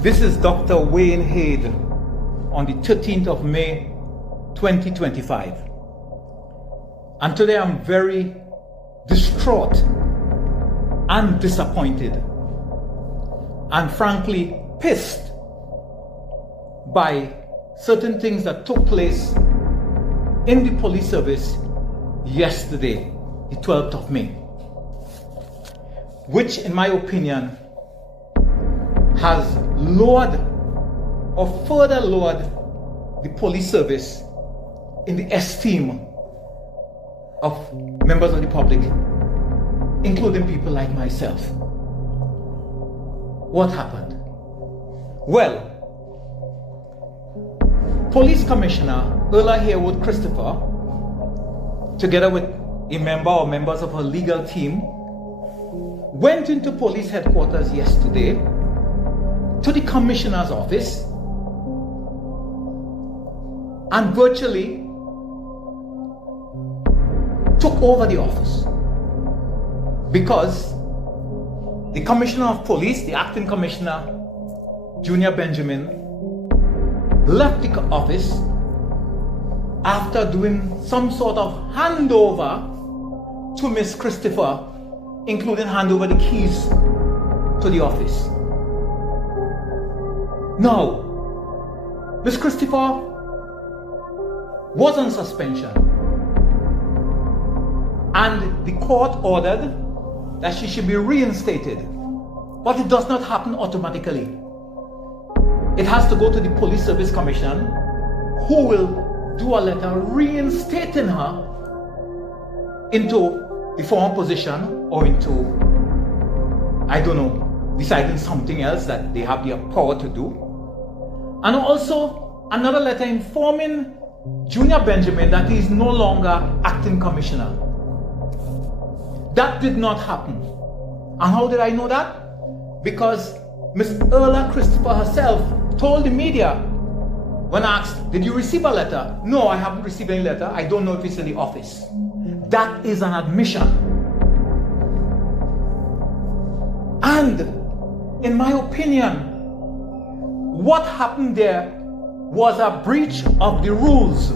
This is Dr. Wayne Haid on the 13th of May, 2025. And today I'm very distraught and disappointed and frankly pissed by certain things that took place in the police service yesterday, the 12th of May, which in my opinion has lowered or further lowered the police service in the esteem of members of the public, including people like myself. What happened? Well, Police Commissioner Earla Christopher, together with a member or members of her legal team, went into police headquarters yesterday to the commissioner's office and virtually took over the office, because the commissioner of police, the acting commissioner, Junior Benjamin, left the office after doing some sort of handover to Miss Christopher, including hand over the keys to the office. Now, Miss Christopher was on suspension, and the court ordered that she should be reinstated, but it does not happen automatically. It has to go to the Police Service Commission, who will do a letter reinstating her into the former position or into, I don't know, deciding something else that they have the power to do. And also another letter informing Junior Benjamin that he is no longer acting commissioner. That did not happen. And how did I know that? Because Miss Earla Christopher herself told the media when asked, did you receive a letter? No, I haven't received any letter. I don't know if it's in the office. That is an admission. And in my opinion, what happened there was a breach of the rules.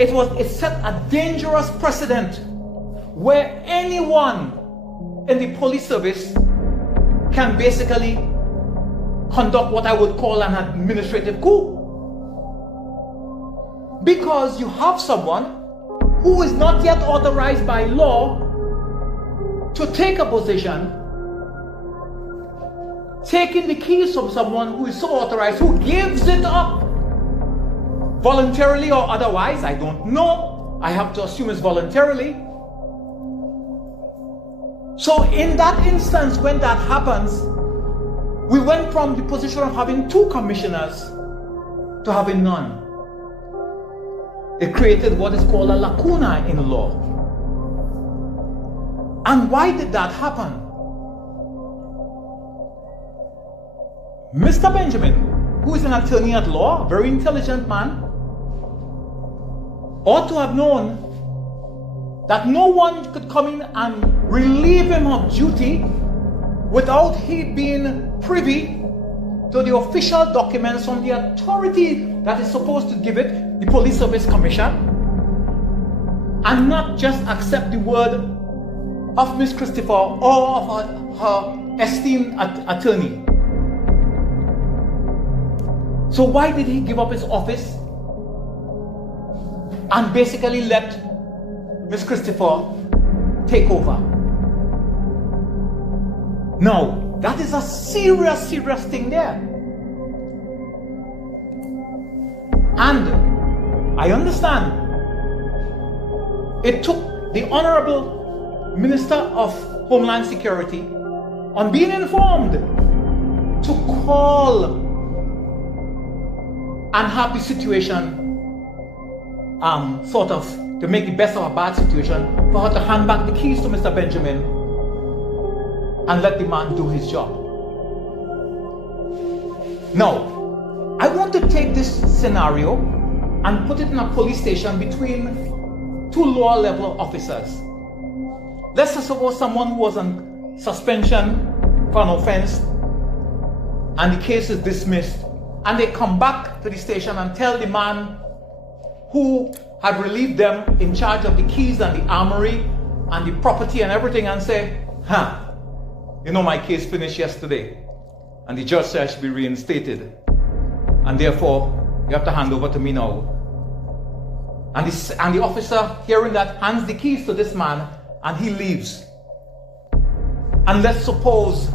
It set a dangerous precedent where anyone in the police service can basically conduct what I would call an administrative coup. Because you have someone who is not yet authorized by law to take a position, taking the keys from someone who is so authorized, who gives it up voluntarily or otherwise. I don't know. I have to assume it's voluntarily. So in that instance, when that happens, we went from the position of having two commissioners to having none. It created what is called a lacuna in law. And why did that happen? Mr. Benjamin, who is an attorney at law, a very intelligent man, ought to have known that no one could come in and relieve him of duty without he being privy to the official documents from the authority that is supposed to give it, the Police Service Commission, and not just accept the word of Miss Christopher or of her esteemed attorney. So why did he give up his office and basically let Miss Christopher take over? Now, that is a serious thing there. And I understand it took the Honorable Minister of Homeland Security, on being informed, to call and have the situation sort of to make the best of a bad situation, for her to hand back the keys to Mr. Benjamin and let the man do his job. Now, I want to take this scenario and put it in a police station between two lower level officers. Let's suppose someone who was on suspension for an offense and the case is dismissed, and they come back to the station and tell the man who had relieved them in charge of the keys and the armory and the property and everything, and say, you know, my case finished yesterday, and the judge said I should be reinstated, and therefore you have to hand over to me now. And the officer, hearing that, hands the keys to this man, and he leaves. And let's suppose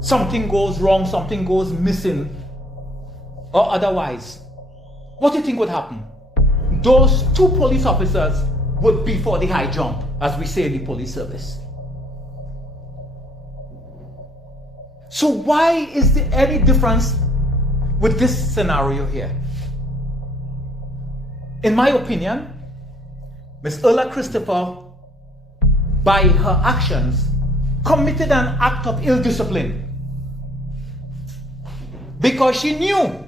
something goes wrong, something goes missing, or otherwise. What do you think would happen? Those two police officers would be for the high jump, as we say in the police service. So why is there any difference with this scenario here? In my opinion, Ms. Earla Christopher, by her actions, committed an act of ill discipline, because she knew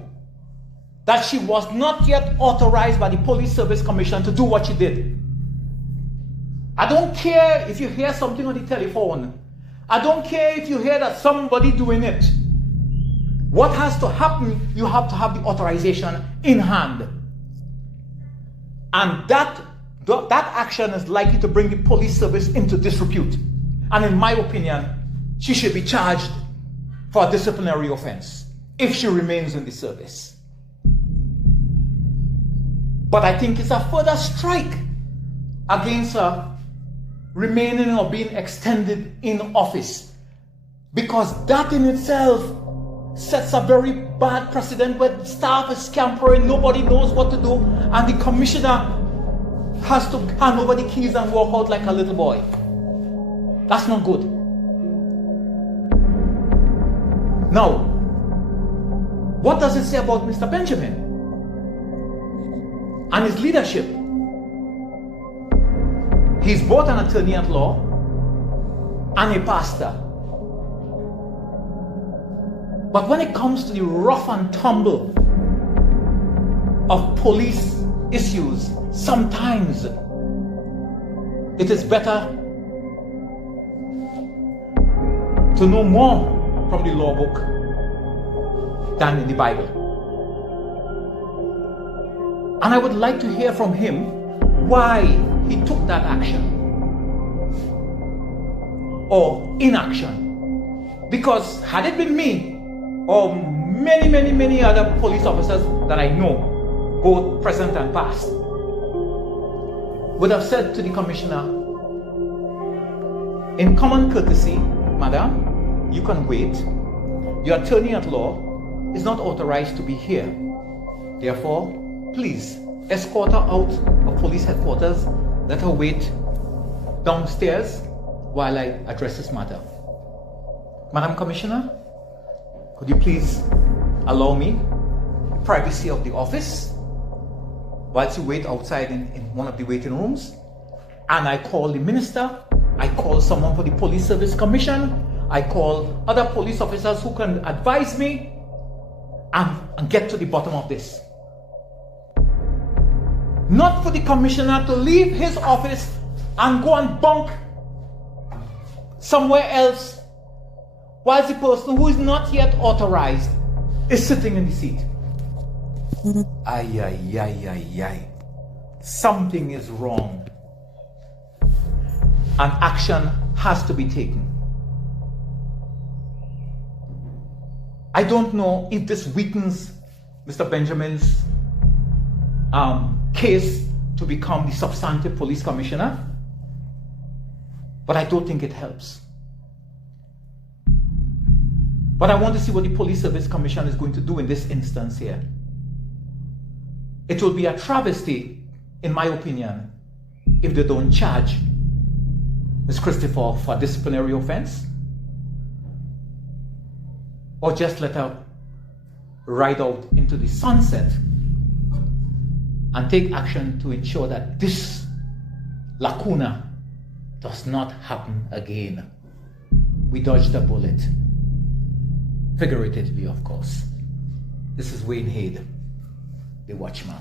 that she was not yet authorized by the Police Service Commission to do what she did. I don't care if you hear something on the telephone. I don't care if you hear that somebody doing it. What has to happen, you have to have the authorization in hand. And that action is likely to bring the police service into disrepute. And in my opinion, she should be charged for a disciplinary offense if she remains in the service. But I think it's a further strike against her remaining or being extended in office, because that in itself sets a very bad precedent where staff is scampering, nobody knows what to do, and the commissioner has to hand over the keys and walk out like a little boy. That's not good. Now, what does it say about Mr. Benjamin and his leadership? He's both an attorney at law and a pastor. But when it comes to the rough and tumble of police issues, sometimes it is better to know more from the law book than in the Bible. And I would like to hear from him why he took that action or inaction. Because had it been me, or many other police officers that I know, both present and past, would have said to the commissioner, in common courtesy, madam, you can wait. Your attorney at law is not authorized to be here. Therefore, please escort her out of police headquarters. Let her wait downstairs while I address this matter. Madam Commissioner, could you please allow me the privacy of the office whilst you wait outside in one of the waiting rooms? And I call the minister, I call someone for the Police Service Commission, I call other police officers who can advise me and get to the bottom of this. Not for the commissioner to leave his office and go and bunk somewhere else whilst the person who is not yet authorized is sitting in the seat. Ay. Something is wrong. And action has to be taken. I don't know if this weakens Mr. Benjamin's case to become the substantive police commissioner, but I don't think it helps. But I want to see what the Police Service Commission is going to do in this instance here. It will be a travesty, in my opinion, if they don't charge Ms. Christopher for a disciplinary offense, or just let her ride out into the sunset and take action to ensure that this lacuna does not happen again. We dodged a bullet. Figuratively, of course. This is Wayne Hade, the Watchman.